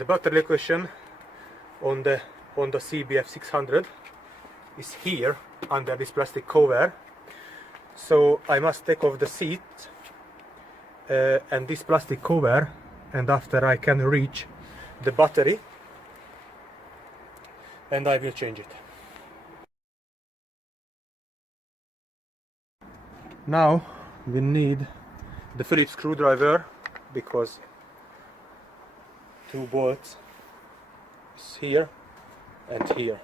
The battery location on the Honda CBF 600 is here under this plastic cover. So I must take off the seat and this plastic cover, and after I can reach the battery and I will change it. Now we need the Phillips screwdriver because 2 bolts is here and here.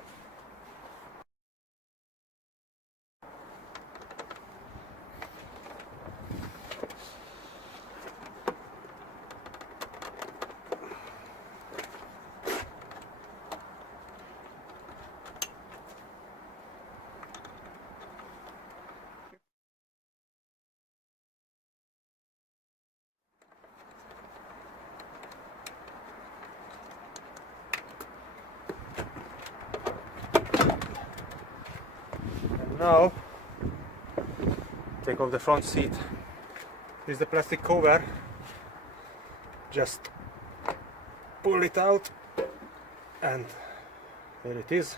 Now take off the front seat. This is the plastic cover. Just pull it out and there it is.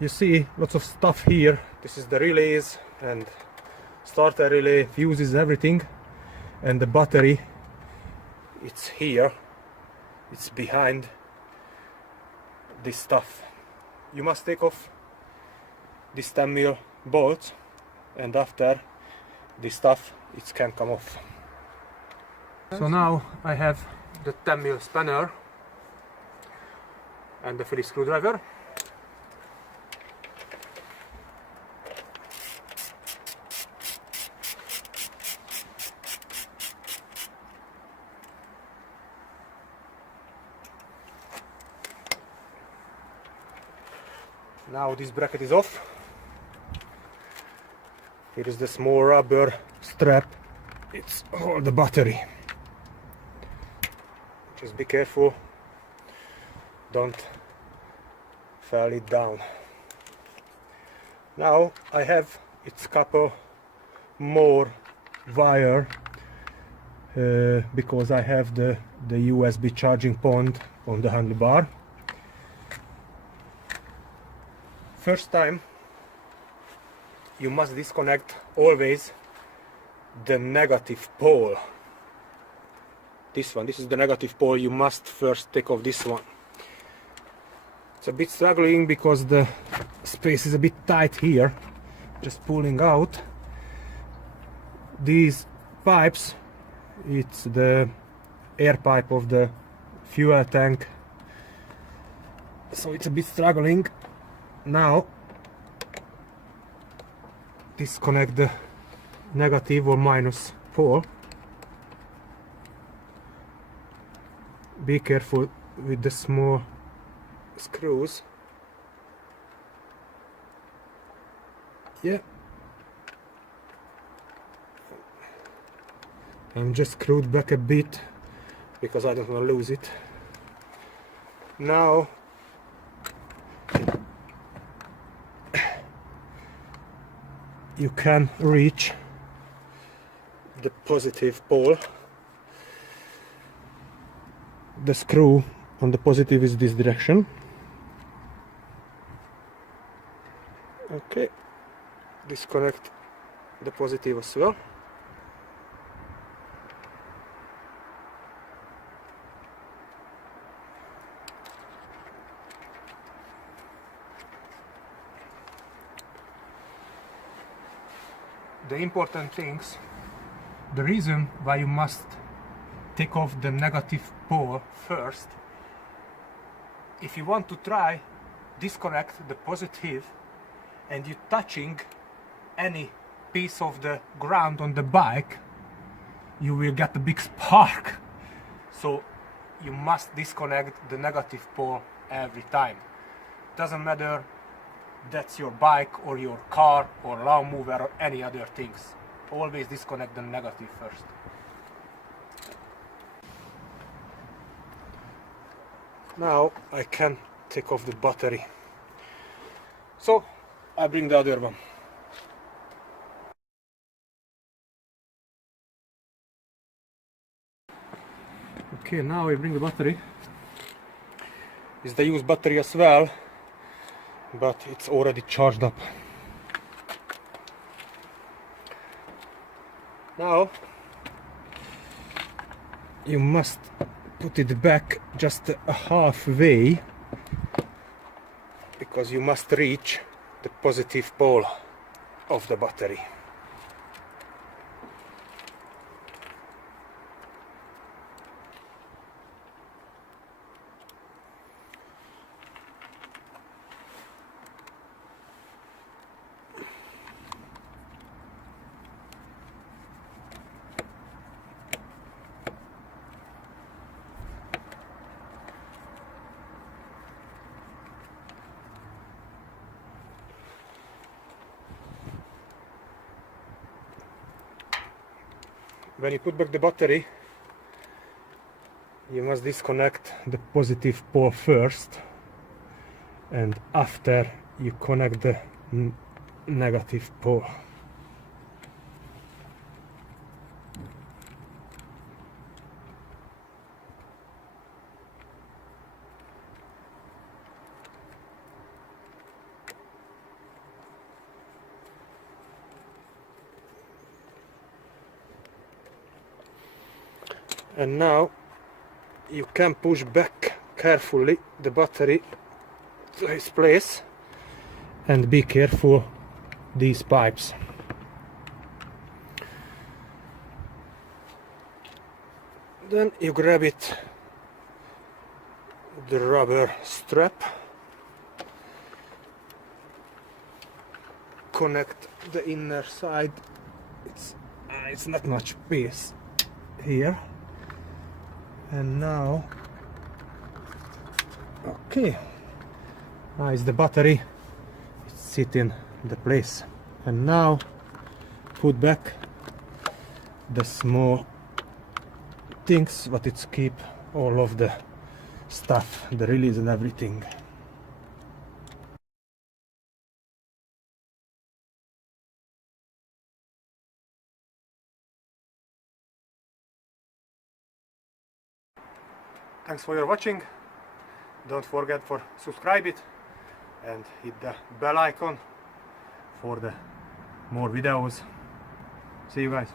You see lots of stuff here. This is the relays and starter relay, fuses, everything, and the battery, it's here, it's behind this stuff. You must take off this 10mm bolt, and after this stuff it can come off. So now I have the 10mm spanner and the Phillips screwdriver. Now this bracket is off. Here is the small rubber strap. It's all the battery. Just be careful, don't fall it down. Now I have its couple more wire because I have the USB charging point on the handlebar. First time you must disconnect always the negative pole. This is the negative pole. You must first take off this one. It's a bit struggling because the space is a bit tight here. Just pulling out these pipes. It's the air pipe of the fuel tank, so it's a bit struggling. Now disconnect the negative or minus pole. Be careful with the small screws. Yeah, I'm just screwed back a bit because I don't want to lose it. Now you can reach the positive pole. The screw on the positive is this direction. Okay, disconnect the positive as well. The important things, the reason why you must take off the negative pole first, if you want to try disconnect the positive and you touching any piece of the ground on the bike, you will get a big spark. So you must disconnect the negative pole every time. Doesn't matter that's your bike or your car or lawnmower or any other things. Always disconnect the negative first. Now I can take off the battery. So I bring the other one. Okay, now we bring the battery. It's the used battery as well, but it's already charged up. Now you must put it back just halfway, because you must reach the positive pole of the battery. When you put back the battery, you must disconnect the positive pole first, and after you connect the negative pole. And now you can push back carefully the battery to its place, and be careful these pipes. Then you grab it, the rubber strap, connect the inner side. It's not much space here. And now, okay, now is the battery, it's sitting the place. And now put back the small things, but it's keep all of the stuff, the release and everything. Thanks for your watching. Don't forget for subscribe it and hit the bell icon for the more videos. See you guys.